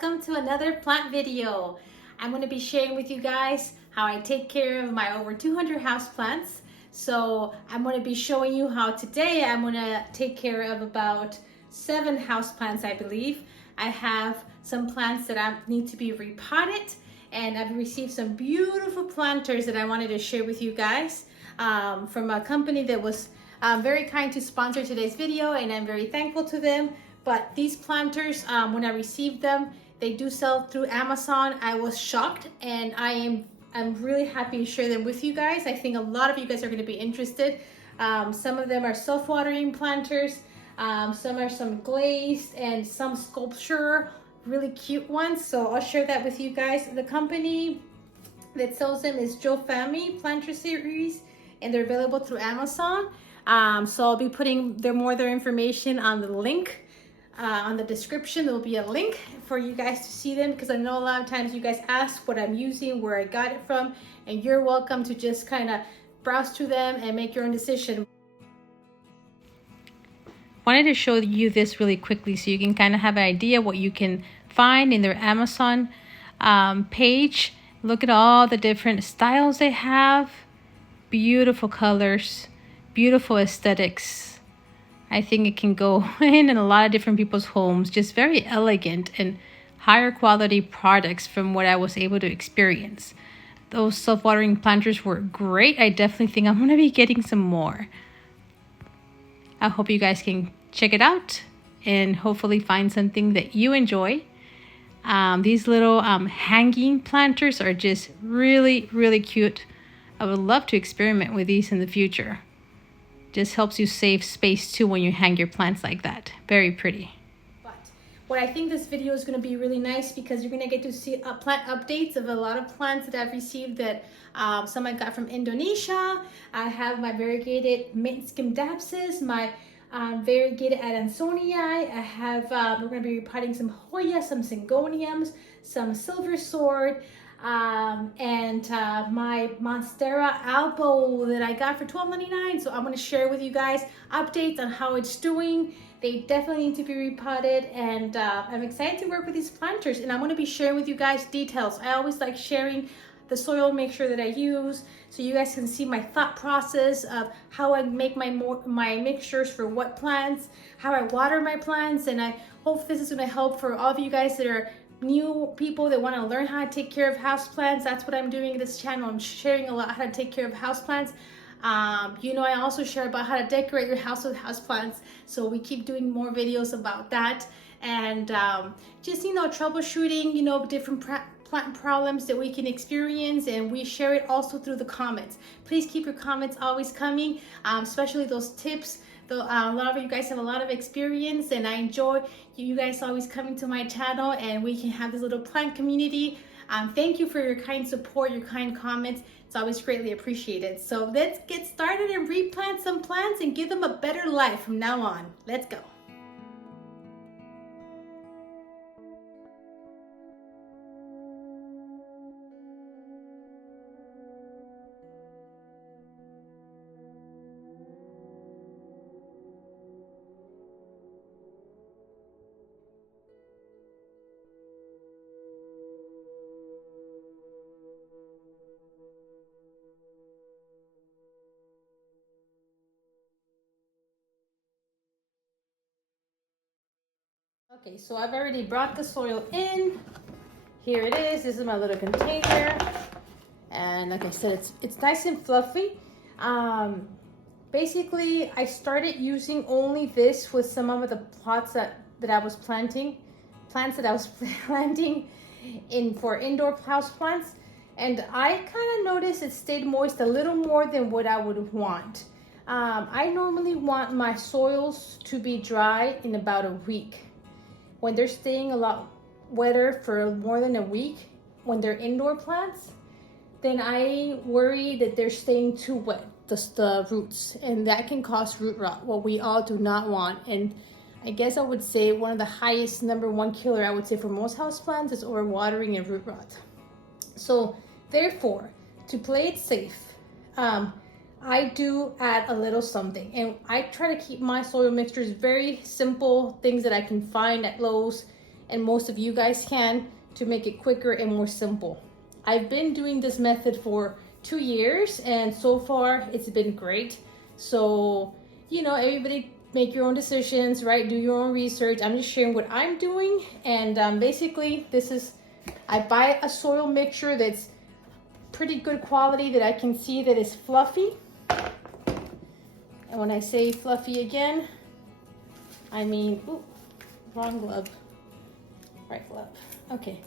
welcome to another plant video. I'm going to be sharing with you guys how I take care of my over 200 houseplants. So I'm going to be showing you how today I'm going to take care of about 7 houseplants, I believe. I have some plants that I need to be repotted, and I've received some beautiful planters that I wanted to share with you guys from a company that was very kind to sponsor today's video, and I'm very thankful to them. But these planters, when I received them, they do sell through Amazon. I was shocked, and I'm really happy to share them with you guys. I think a lot of you guys are going to be interested. Some of them are self-watering planters, some are some glazed, and some sculpture, really cute ones. So I'll share that with you guys. The company that sells them is Joe Family Planter Series, and they're available through Amazon. So I'll be putting their information on the link. On the description, there will be a link for you guys to see them, because I know a lot of times you guys ask what I'm using, where I got it from, and you're welcome to just kind of browse through them and make your own decision. Wanted to show you this really quickly so you can kind of have an idea what you can find in their Amazon page. Look at all the different styles they have. Beautiful colors, beautiful aesthetics. I think it can go in a lot of different people's homes. Just very elegant and higher quality products from what I was able to experience. Those self-watering planters were great. I definitely think I'm going to be getting some more. I hope you guys can check it out and hopefully find something that you enjoy. These little hanging planters are just really, really cute. I would love to experiment with these in the future. Just helps you save space too when you hang your plants like that. Very pretty. But what I think this video is going to be really nice, because you're going to get to see plant updates of a lot of plants that I've received that some I got from Indonesia. I have my variegated mint Scindapsus, my variegated Adansonii. I have, we're going to be repotting some Hoya, some Syngoniums, some silver sword, and my Monstera Albo that I got for $12.99. So I'm going to share with you guys updates on how it's doing. They definitely need to be repotted, and I'm excited to work with these planters, and I'm going to be sharing with you guys details. I always like sharing the soil mixture that I use, so you guys can see my thought process of how I make my mixtures for what plants, how I water my plants, and I hope this is going to help for all of you guys that are new people that want to learn how to take care of houseplants. That's what I'm doing in this channel. I'm sharing a lot how to take care of houseplants. You know, I also share about how to decorate your house with houseplants, so we keep doing more videos about that, and just, you know, troubleshooting, you know, different plant problems that we can experience, and we share it also through the comments. Please keep your comments always coming, especially those tips. A lot of you guys have a lot of experience, and I enjoy you guys always coming to my channel, and we can have this little plant community. Thank you for your kind support, your kind comments. It's always greatly appreciated. So let's get started and replant some plants and give them a better life from now on. Let's go. Okay, so I've already brought the soil in. Here it is. This is my little container, and like I said, it's nice and fluffy. Basically, I started using only this with some of the plots that I was planting, plants that I was planting in for indoor house plants, and I kind of noticed it stayed moist a little more than what I would want. I normally want my soils to be dry in about a week. When they're staying a lot wetter for more than a week, when they're indoor plants, then I worry that they're staying too wet, the roots, and that can cause root rot, what we all do not want. And I guess I would say one of the highest #1 killer, I would say, for most houseplants is overwatering and root rot. So therefore, to play it safe, I do add a little something, and I try to keep my soil mixtures very simple, things that I can find at Lowe's and most of you guys can, to make it quicker and more simple. I've been doing this method for 2 years, and so far it's been great. So, you know, everybody make your own decisions, right? Do your own research. I'm just sharing what I'm doing. And basically, I buy a soil mixture that's pretty good quality, that I can see that is fluffy. And when I say fluffy again, I mean, ooh, wrong glove, right glove. Okay.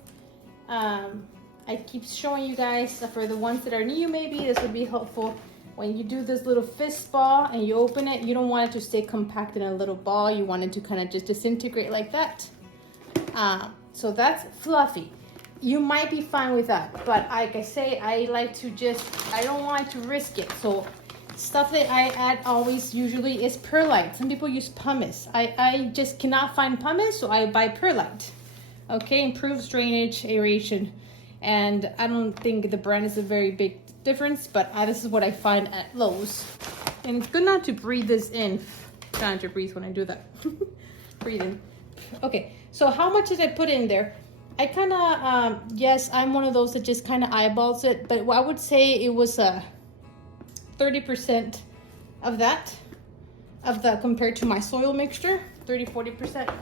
I keep showing you guys, for the ones that are new, maybe this would be helpful. When you do this little fist ball and you open it, you don't want it to stay compact in a little ball. You want it to kind of just disintegrate like that. So that's fluffy. You might be fine with that, but like I say, I don't want to risk it. So stuff that I add always usually is perlite. Some people use pumice. I just cannot find pumice, so I buy perlite. Okay, improves drainage, aeration, and I don't think the brand is a very big difference, but this is what I find at Lowe's. And it's good not to breathe this in. Trying to breathe when I do that. Breathe in. Okay, so how much did I put in there? I kind of, yes, I'm one of those that just kind of eyeballs it, but I would say it was 30% of that, compared to my soil mixture, 30-40%.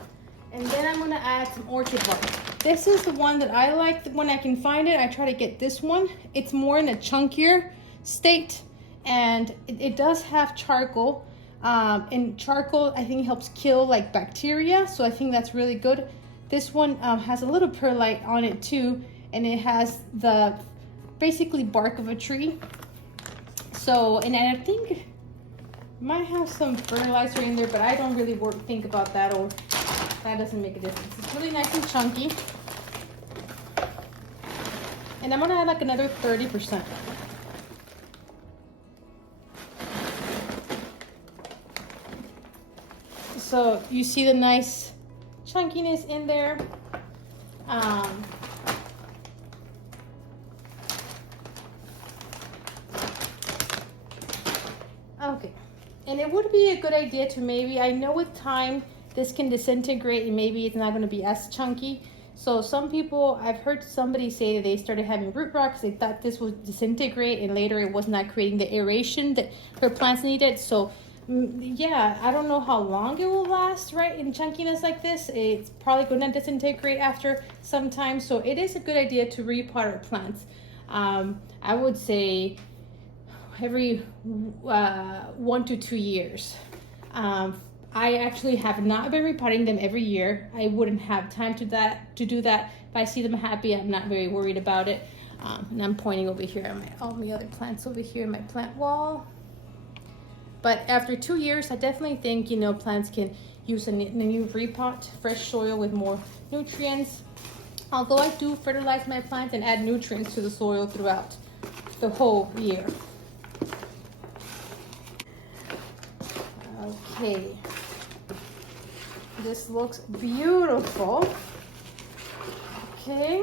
And then I'm gonna add some orchard bark. This is the one that I like when I can find it. I try to get this one. It's more in a chunkier state, and it does have charcoal. And charcoal, I think, helps kill like bacteria, so I think that's really good. This one has a little perlite on it too, and it has the basically bark of a tree. So, and I think might have some fertilizer in there, but I don't really think about that, or that doesn't make a difference. It's really nice and chunky. And I'm gonna add like another 30%. So you see the nice chunkiness in there. Okay, and it would be a good idea to maybe, I know with time this can disintegrate and maybe it's not going to be as chunky. So some people, I've heard somebody say that they started having root rot because they thought this would disintegrate, and later it was not creating the aeration that her plants needed. So yeah, I don't know how long it will last, right? In chunkiness like this, it's probably going to disintegrate after some time. So it is a good idea to repot our plants. I would say every 1 to 2 years. I actually have not been repotting them every year. I wouldn't have time to do that. If I see them happy, I'm not very worried about it. And I'm pointing over here at all my other plants over here in my plant wall. But after 2 years, I definitely think, you know, plants can use a new repot, fresh soil with more nutrients. Although I do fertilize my plants and add nutrients to the soil throughout the whole year. Okay. This looks beautiful. Okay.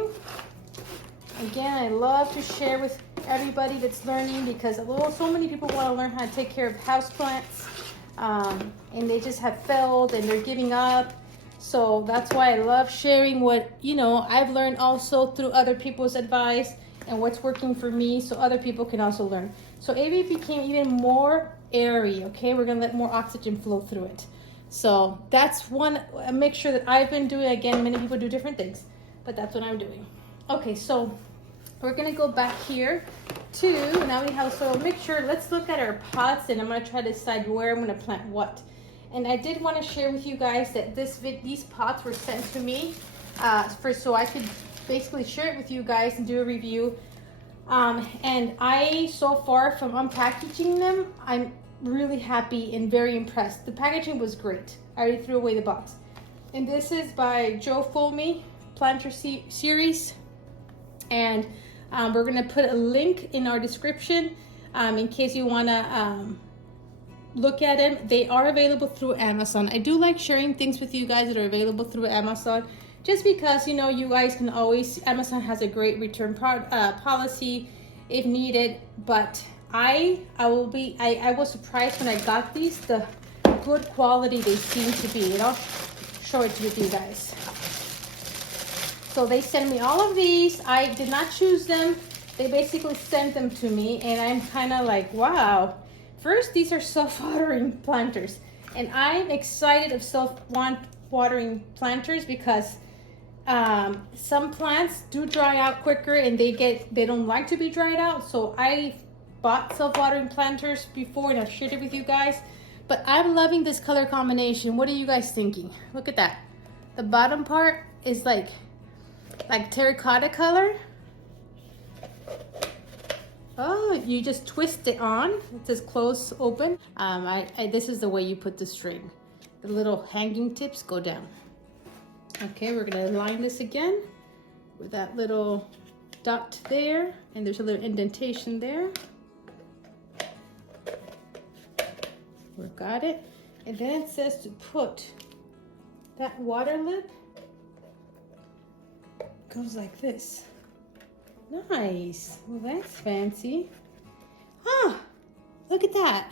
Again, I love to share with everybody that's learning, because so many people want to learn how to take care of houseplants, and they just have failed and they're giving up. So that's why I love sharing what, you know, I've learned also through other people's advice and what's working for me, so other people can also learn. So it became even more airy. Okay, we're gonna let more oxygen flow through it. So that's a mixture that I've been doing. Again, many people do different things, but that's what I'm doing. Okay, so we're gonna go back here to, now we have a soil mixture. Let's look at our pots, and I'm gonna try to decide where I'm gonna plant what. And I did want to share with you guys that these pots were sent to me so I could basically share it with you guys and do a review. And so far from unpackaging them, I'm really happy and very impressed. The packaging was great. I already threw away the box. And this is by Joe Fulmy Planter Series. And we're gonna put a link in our description in case you wanna look at them. They are available through Amazon. I do like sharing things with you guys that are available through Amazon, just because, you know, you guys can always, Amazon has a great return policy if needed. But I was surprised when I got these, the good quality they seem to be. And I'll show it with you guys. So they sent me all of these. I did not choose them. They basically sent them to me, and I'm kind of like, wow. First, these are self-watering planters, and I'm excited of self-watering planters because some plants do dry out quicker, and they don't like to be dried out. So I bought self-watering planters before, and I've shared it with you guys. But I'm loving this color combination. What are you guys thinking? Look at that. The bottom part is like terracotta color. Oh, you just twist it on. It says close, open. This is the way you put the string. The little hanging tips go down. Okay, we're gonna line this again with that little dot there, and there's a little indentation there. We got it. And then it says to put that water lip, goes like this. Nice. Well, that's fancy. Ah, look at that.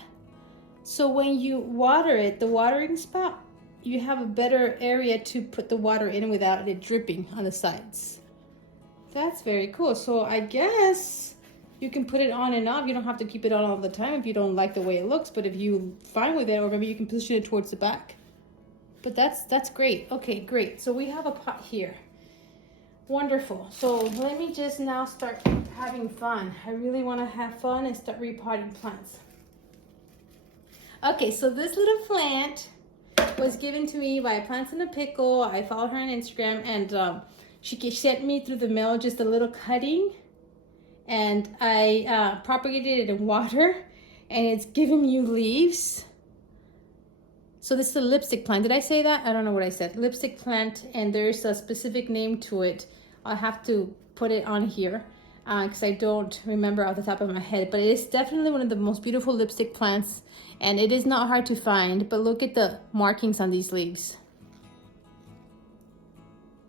So when you water it, the watering spout, you have a better area to put the water in without it dripping on the sides. That's very cool. So I guess you can put it on and off. You don't have to keep it on all the time if you don't like the way it looks, but if you fine with it, or maybe you can position it towards the back. But that's great. Okay, great. So we have a pot here. Wonderful. So let me just now start having fun. I really want to have fun and start repotting plants. Okay, so this little plant was given to me by Plants in a Pickle. I followed her on Instagram, and she sent me through the mail just a little cutting, and I propagated it in water, and it's giving you leaves. So this is a lipstick plant. Did I say that? I don't know what I said. Lipstick plant, and there's a specific name to it. I'll have to put it on here because I don't remember off the top of my head. But it is definitely one of the most beautiful lipstick plants, and it is not hard to find. But look at the markings on these leaves.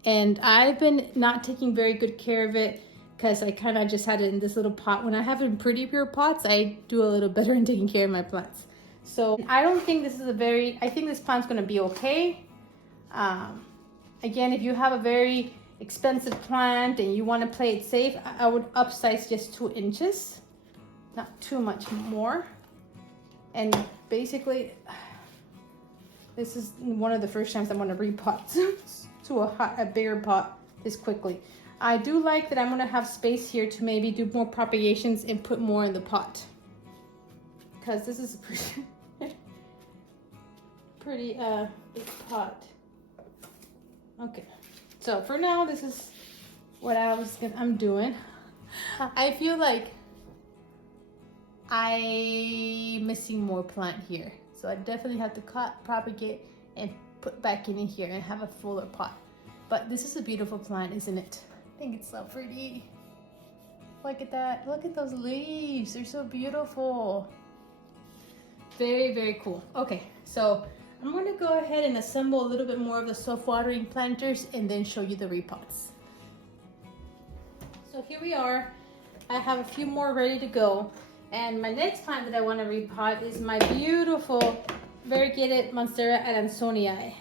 And I've been not taking very good care of it because I kind of just had it in this little pot. When I have it in pretty pure pots, I do a little better in taking care of my plants. So I don't think this is I think this plant's gonna be okay. Again, if you have a very expensive plant and you wanna play it safe, I would upsize just 2 inches, not too much more. And basically, this is one of the first times I'm gonna repot to a bigger pot this quickly. I do like that I'm gonna have space here to maybe do more propagations and put more in the pot. Because this is a pretty big pot. Okay, so for now, this is what I'm doing. I feel like I'm missing more plant here, so I definitely have to cut, propagate, and put back in here and have a fuller pot. But this is a beautiful plant, isn't it? I think it's so pretty. Look at that. Look at those leaves. They're so beautiful. Very, very cool. Okay, so I'm going to go ahead and assemble a little bit more of the self-watering planters and then show you the repots. So here we are. I have a few more ready to go. And my next plant that I want to repot is my beautiful variegated Monstera adansonii.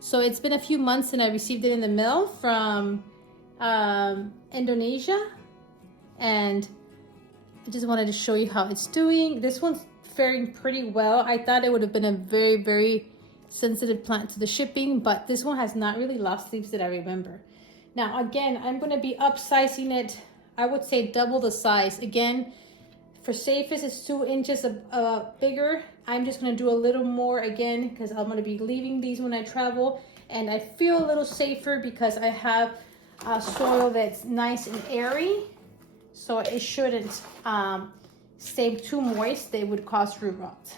So it's been a few months and I received it in the mail from Indonesia. And I just wanted to show you how it's doing. This one's faring pretty well. I thought it would have been a very, very sensitive plant to the shipping, but this one has not really lost leaves that I remember. Now, again, I'm going to be upsizing it. I would say double the size. Again, for safest, it's 2 inches bigger. I'm just going to do a little more again because I'm going to be leaving these when I travel, and I feel a little safer because I have soil that's nice and airy, so it shouldn't stay too moist. They would cause root rot.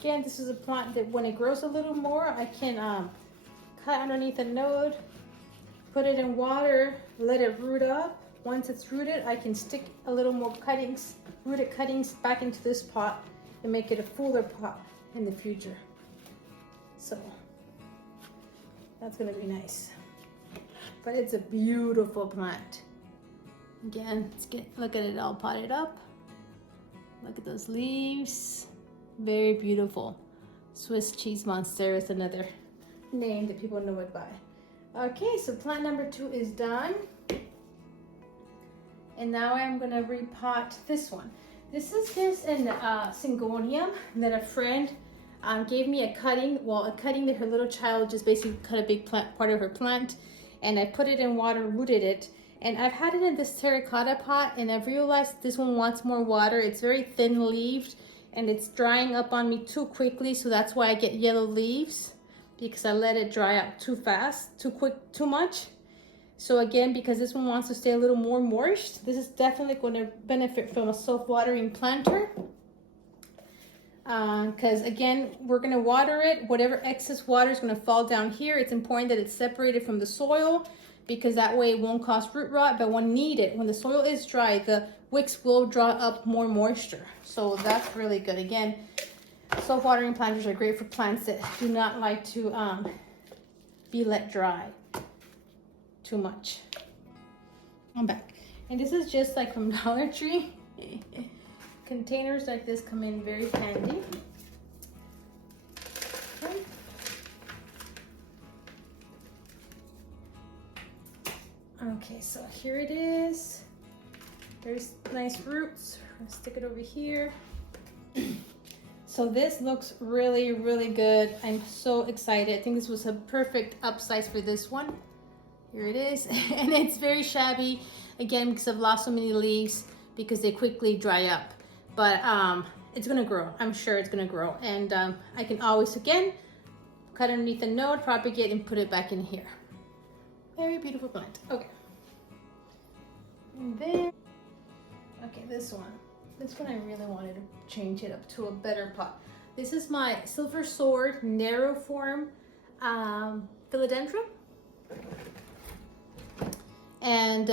Again, this is a plant that when it grows a little more, I can cut underneath a node, put it in water, let it root up. Once it's rooted, I can stick a little more cuttings, rooted cuttings back into this pot and make it a fuller pot in the future. So that's gonna be nice. But it's a beautiful plant. Again, look at it all potted up. Look at those leaves. Very beautiful. Swiss cheese monstera is another name that people know it by. Okay, so plant number 2 is done. And now I'm gonna repot this one. This is just an Syngonium that a friend gave me a cutting. Well, a cutting that her little child just basically cut a big plant, part of her plant, and I put it in water, rooted it. And I've had it in this terracotta pot, and I've realized this one wants more water. It's very thin leaved, and it's drying up on me too quickly, so that's why I get yellow leaves, because I let it dry out too fast, too quick, too much. So again, because this one wants to stay a little more moist, this is definitely going to benefit from a self-watering planter. Because again, we're going to water it. Whatever excess water is going to fall down here. It's important that it's separated from the soil, because that way it won't cause root rot. But when needed, when the soil is dry, the wicks will draw up more moisture. So that's really good. Again, self-watering planters are great for plants that do not like to be let dry too much. I'm back. And this is just like from Dollar Tree. Containers like this come in very handy. Okay. Okay, so here it is. There's nice roots. I'm gonna stick it over here. So this looks really, really good. I'm so excited. I think this was a perfect upsize for this one. Here it is. And it's very shabby, again, because I've lost so many leaves because they quickly dry up. But it's gonna grow. I'm sure it's gonna grow. And I can always, again, cut underneath the node, propagate, and put it back in here. Very beautiful plant. Okay. And then, okay, this one. This one I really wanted to change it up to a better pot. This is my Silver Sword narrow form philodendron. And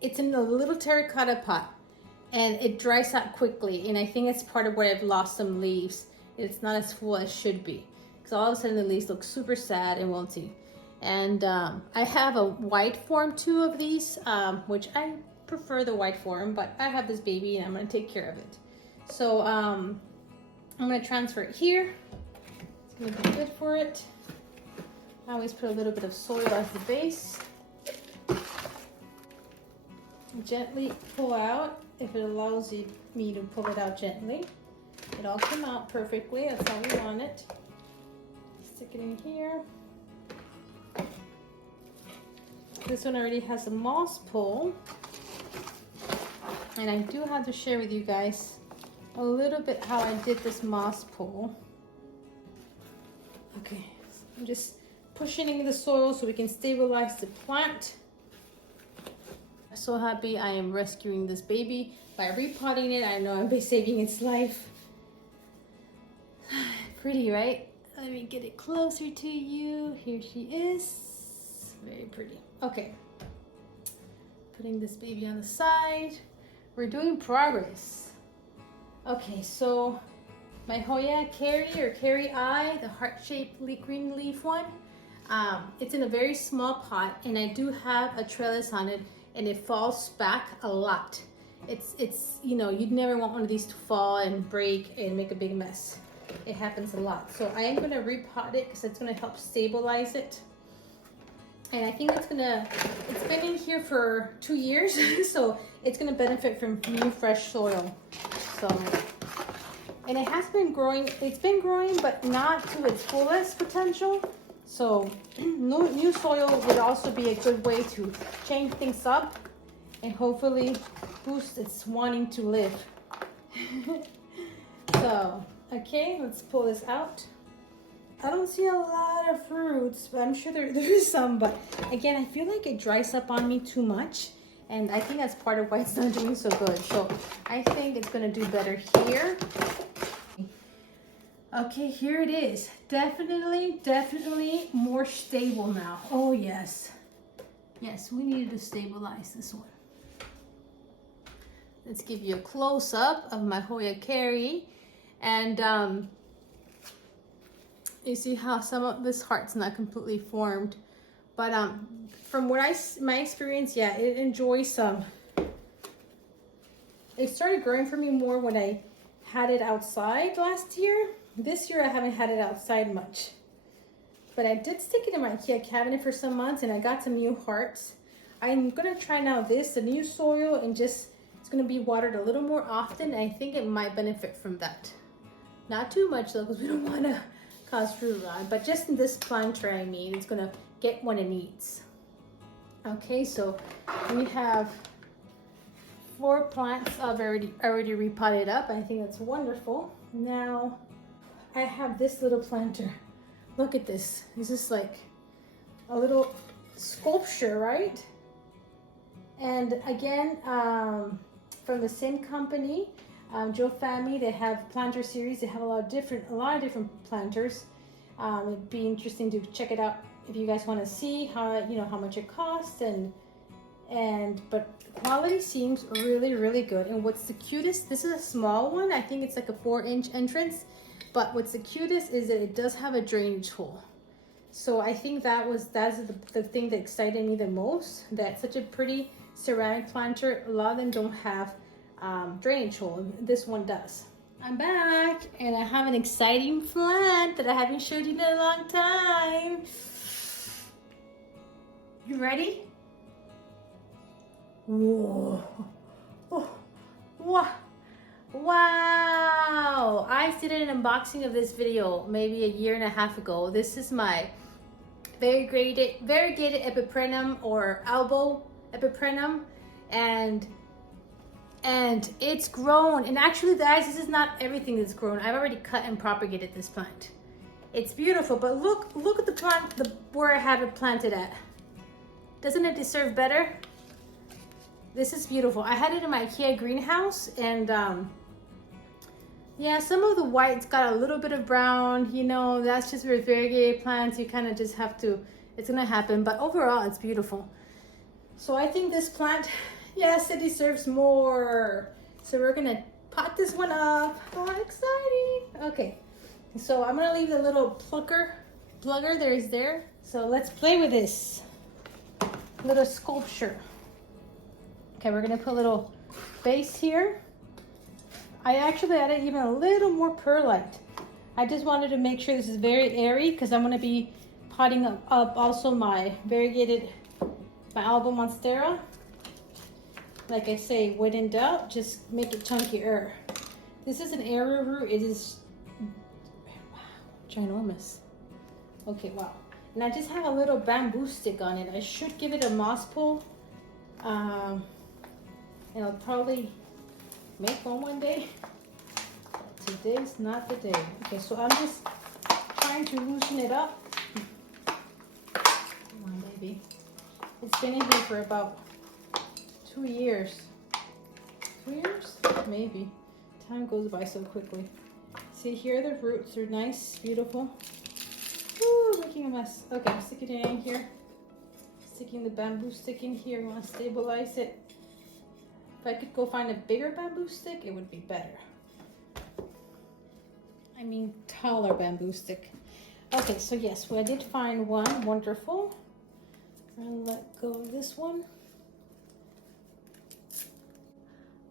it's in a little terracotta pot, and it dries out quickly. And I think it's part of where I've lost some leaves. It's not as full as should be, because all of a sudden the leaves look super sad and wilty. And I have a white form too of these, which I prefer the white form, but I have this baby and I'm gonna take care of it. So I'm gonna transfer it here. It's gonna be good for it. I always put a little bit of soil as the base. Gently pull out if it allows me to pull it out gently. It all came out perfectly. That's how we want it. Stick it in here. This one already has a moss pull. And I do have to share with you guys a little bit how I did this moss pull. Okay, so I'm just pushing in the soil so we can stabilize the plant. I'm so happy I am rescuing this baby by repotting it. I know I'm saving its life. Pretty, right? Let me get it closer to you. Here she is. Very pretty. Okay. Putting this baby on the side. We're doing progress. Okay, so my Hoya Carrie or Carrie Eye, the heart-shaped green leaf one, it's in a very small pot, and I do have a trellis on it, and it falls back a lot. It's you know, you'd never want one of these to fall and break and make a big mess. It happens a lot. So I am gonna repot it because it's gonna help stabilize it. And I think it's been in here for 2 years, so it's gonna benefit from new fresh soil. So, and it has been growing, it's been growing, but not to its fullest potential. So new soil would also be a good way to change things up and hopefully boost its wanting to live. So, okay, let's pull this out. I don't see a lot of fruits, but I'm sure there's some. But again, I feel like it dries up on me too much. And I think that's part of why it's not doing so good. So I think it's gonna do better here. Okay, here it is. Definitely more stable now. Oh yes. Yes, we needed to stabilize this one. Let's give you a close-up of my Hoya Carrie. And you see how some of this heart's not completely formed, but from what my experience, yeah, it enjoys some. It started growing for me more when I had it outside last year. This year I haven't had it outside much. but I did stick it in my IKEA cabinet for some months, and I got some new hearts. I'm gonna try now this, the new soil, and just, it's gonna be watered a little more often. I think it might benefit from that. Not too much though, because we don't wanna cause root rot, but just in this planter, I mean, it's gonna get what it needs. Okay, so we have 4 plants I've already repotted up. I think that's wonderful. Now I have this little planter. Look at this. This is like a little sculpture, right? And again, from the same company, Joe Family, they have planter series. They have a lot of different planters. It'd be interesting to check it out if you guys want to see how much it costs, but the quality seems really good. And what's the cutest, this is a small one. I think it's like a 4-inch entrance, but what's the cutest is that it does have a drainage hole. So I think that's the thing that excited me the most, that such a pretty ceramic planter, a lot of them don't have drainage hole. This one does. I'm back and I have an exciting plant that I haven't showed you in a long time. You ready? Whoa. Oh. Wow. I did an unboxing of this video maybe a year and a half ago. This is my variegated Epiprenum or Albo Epiprenum, and it's grown. And actually guys, this is not everything that's grown. I've already cut and propagated this plant. It's beautiful, but look at the plant, where I have it planted at. Doesn't it deserve better? This is beautiful. I had it in my IKEA greenhouse, and yeah, some of the white's got a little bit of brown, that's just with variegated plants. You kind of just have to, it's gonna happen, but overall it's beautiful. So I think this plant, yes, it deserves more. So we're gonna pot this one up. How exciting. Okay, so I'm gonna leave the little plugger there. So let's play with this little sculpture. Okay, we're gonna put a little base here. I actually added even a little more perlite. I just wanted to make sure this is very airy, because I'm gonna be potting up also my Albo Monstera. Like I say, when in doubt, just make it chunkier. This is an area root. It is, wow, ginormous. Okay, wow. And I just have a little bamboo stick on it. I should give it a moss pull. And I'll probably make one day. Today's not the day. Okay, so I'm just trying to loosen it up. Come on, baby. It's been in here for about 2 years. 2 years? Maybe. Time goes by so quickly. See, here are the roots. They're nice, beautiful. Ooh, making a mess. Okay, I'm sticking it in here. Sticking the bamboo stick in here. I want to stabilize it. If I could go find a bigger bamboo stick, it would be better. I mean, taller bamboo stick. Okay, so yes, I did find one. Wonderful. I'll let go of this one.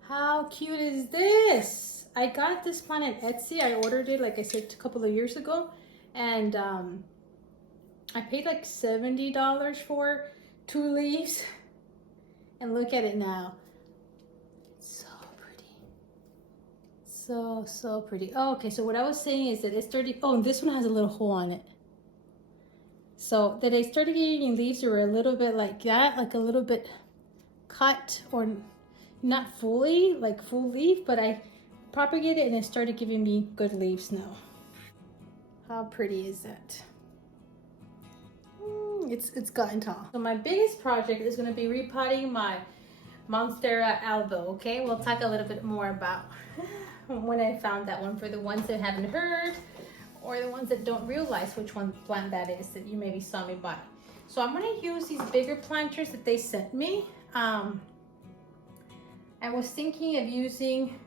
How cute is this? I got this plant at Etsy. I ordered it, like I said, a couple of years ago. And I paid like $70 for 2 leaves. And look at it now. So pretty. Oh, okay, so what I was saying is that it started, and this one has a little hole on it. So that I started getting leaves that were a little bit like that, like a little bit cut, or not fully, like full leaf, but I propagated and it started giving me good leaves now. How pretty is that? It's gotten tall. So my biggest project is gonna be repotting my Monstera Albo, okay? We'll talk a little bit more about when I found that one, for the ones that haven't heard, or the ones that don't realize which one plant that is that you maybe saw me buy. So I'm gonna use these bigger planters that they sent me. I was thinking of using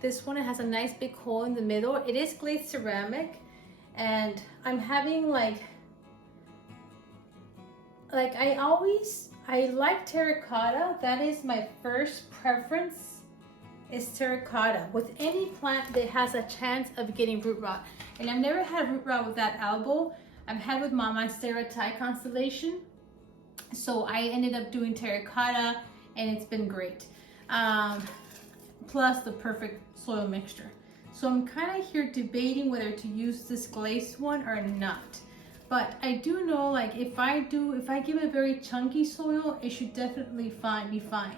this one. It has a nice big hole in the middle. It is glazed ceramic, and I'm having like I like terracotta. That is my first preference, is terracotta with any plant that has a chance of getting root rot. And I've never had root rot with that Albo, I've had with Mama Sarah Thai Constellation. So I ended up doing terracotta and it's been great. Plus the perfect soil mixture. So I'm kind of here debating whether to use this glazed one or not. But I do know, like, if I give it very chunky soil, it should definitely be fine.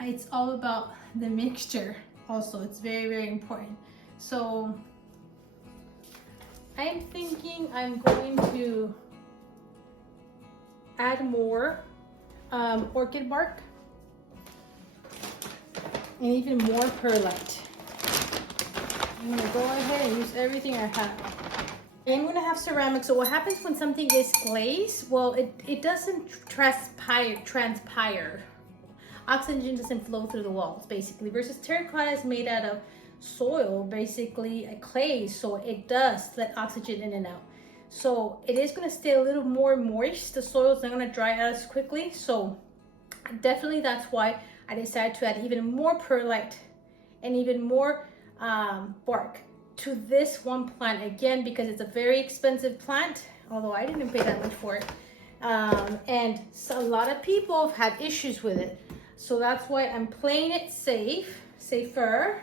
It's all about the mixture also. It's very, very important. So I'm thinking I'm going to add more orchid bark and even more perlite. I'm gonna go ahead and use everything I have. I'm gonna have ceramic. So what happens when something is glazed? Well, it doesn't transpire. Oxygen doesn't flow through the walls, basically. Versus terracotta is made out of soil, basically a clay, so it does let oxygen in and out. So it is gonna stay a little more moist. The soil is not gonna dry out as quickly. So definitely that's why I decided to add even more perlite and even more bark to this one plant, again because it's a very expensive plant, although I didn't pay that much for it, and so a lot of people have had issues with it, so that's why I'm playing it safer.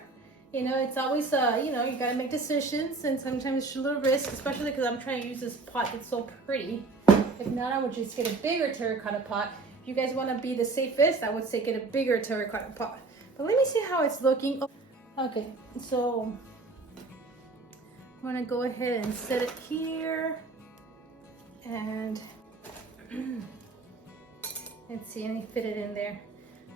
You know, it's always you know, you gotta make decisions, and sometimes it's a little risk, especially because I'm trying to use this pot. It's so pretty. If not, I would just get a bigger terracotta pot. If you guys want to be the safest, I would say get a bigger terracotta pot. But let me see how it's looking. Okay, so I'm gonna go ahead and set it here, and let's see, let me fit it in there.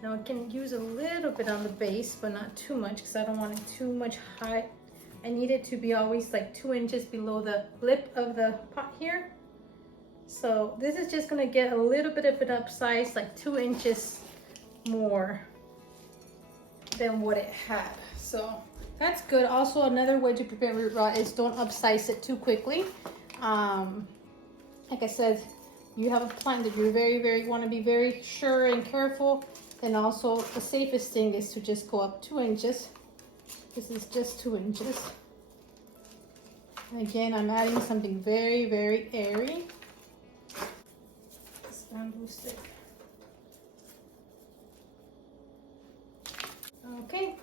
Now I can use a little bit on the base, but not too much because I don't want it too much high. I need it to be always like 2 inches below the lip of the pot here. So this is just gonna get a little bit of an upsize, like 2 inches more than what it had. So that's good. Also, another way to prepare root rot is don't upsize it too quickly. Like I said, you have a plant that you very want to be very sure and careful. And also the safest thing is to just go up 2 inches. This is just 2 inches. And again, I'm adding something very airy. This bamboo stick. Okay.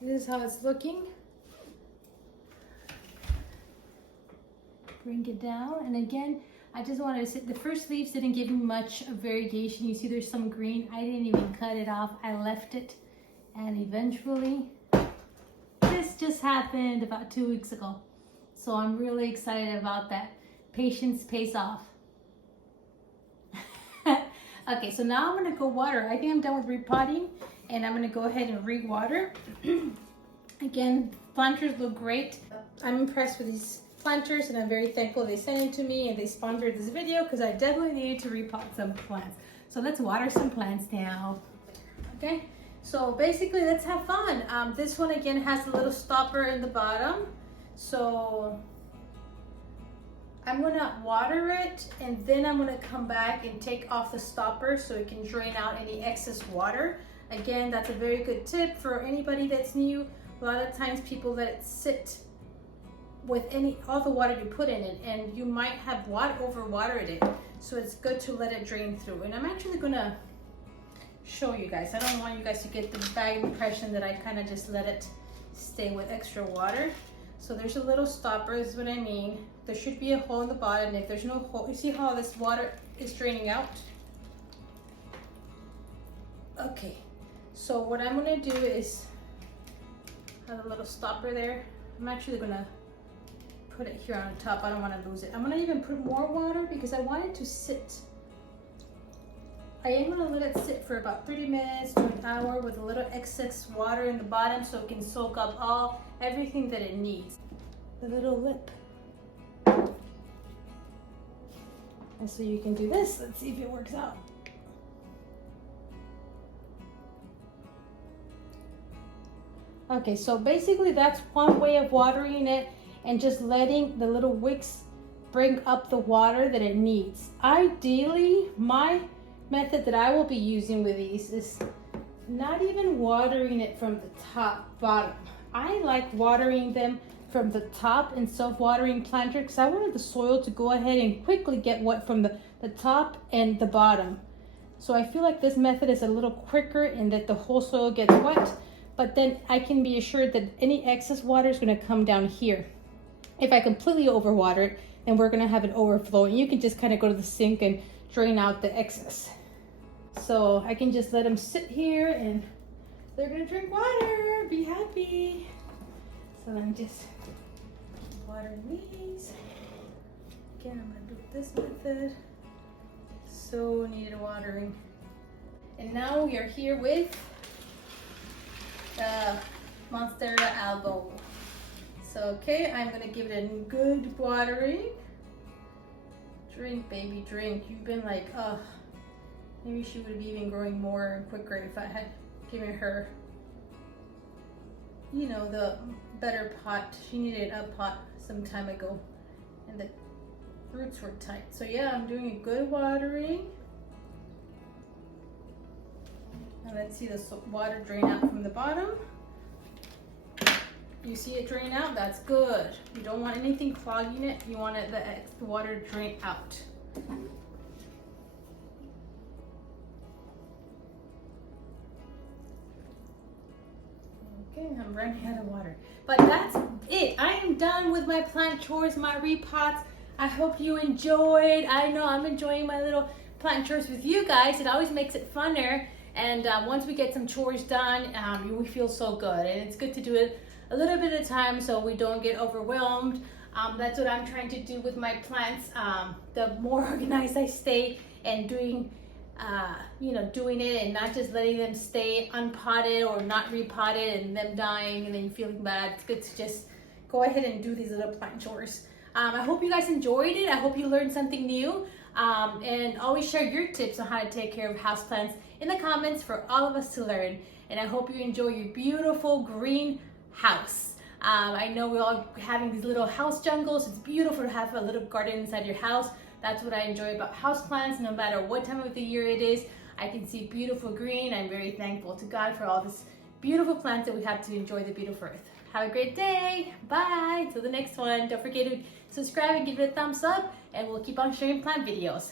This is how it's looking. Bring it down, and again, I just wanted to say the first leaves didn't give me much variegation. You see there's some green. I didn't even cut it off. I left it, and eventually this just happened about 2 weeks ago. So I'm really excited about that. Patience pays off. Okay, so now I'm gonna go water. I think I'm done with repotting, and I'm gonna go ahead and re-water. Again, planters look great. I'm impressed with these planters, and I'm very thankful they sent it to me and they sponsored this video because I definitely needed to repot some plants. So let's water some plants now. Okay, so basically let's have fun. This one again has a little stopper in the bottom. So I'm gonna water it, and then I'm gonna come back and take off the stopper so it can drain out any excess water. Again, that's a very good tip for anybody that's new. A lot of times people let it sit with all the water you put in it, and you might have overwatered it. So it's good to let it drain through. And I'm actually gonna show you guys. I don't want you guys to get the bad impression that I kind of just let it stay with extra water. So there's a little stopper, is what I mean. There should be a hole in the bottom. If there's no hole, you see how this water is draining out? Okay, so what I'm gonna do is have a little stopper there. I'm actually gonna put it here on top. I don't want to lose it. I'm gonna even put more water because I want it to sit. I am gonna let it sit for about 30 minutes to an hour with a little excess water in the bottom so it can soak up everything that it needs. The little lip. And so you can do this. Let's see if it works out. Okay, so basically that's one way of watering it, and just letting the little wicks bring up the water that it needs. Ideally, my method that I will be using with these is not even watering it from the top bottom. I like watering them from the top and self-watering planter because I wanted the soil to go ahead and quickly get wet from the top and the bottom. So I feel like this method is a little quicker in that the whole soil gets wet, but then I can be assured that any excess water is going to come down here. If I completely overwater it, then we're going to have an overflow, and you can just kind of go to the sink and drain out the excess. So I can just let them sit here and they're going to drink water, be happy. So I'm just watering these. Again, I'm going to do this method. So needed watering. And now we are here with the Monstera Albo. So, okay, I'm gonna give it a good watering. Drink, baby, drink. You've been like, oh, maybe she would be even growing more and quicker if I had given her, you know, the better pot. She needed a pot some time ago, and the roots were tight. So yeah, I'm doing a good watering. And let's see the water drain out from the bottom. You see it drain out? That's good. You don't want anything clogging it. You want it, the water to drain out. Okay, I'm running out of water. But that's it. I am done with my plant chores, my repots. I hope you enjoyed. I know I'm enjoying my little plant chores with you guys. It always makes it funner. And once we get some chores done, we feel so good. And it's good to do it a little bit at a time so we don't get overwhelmed. That's what I'm trying to do with my plants. The more organized I stay and doing, doing it and not just letting them stay unpotted or not repotted and them dying and then you feeling bad. It's good to just go ahead and do these little plant chores. I hope you guys enjoyed it. I hope you learned something new. And always share your tips on how to take care of houseplants in the comments for all of us to learn. And I hope you enjoy your beautiful green house. I know we're all having these little house jungles. It's beautiful to have a little garden inside your house. That's what I enjoy about houseplants. No matter what time of the year it is, I can see beautiful green. I'm very thankful to God for all this beautiful plants that we have to enjoy the beautiful earth. Have a great day. Bye. Till the next one. Don't forget to subscribe and give it a thumbs up, and we'll keep on sharing plant videos.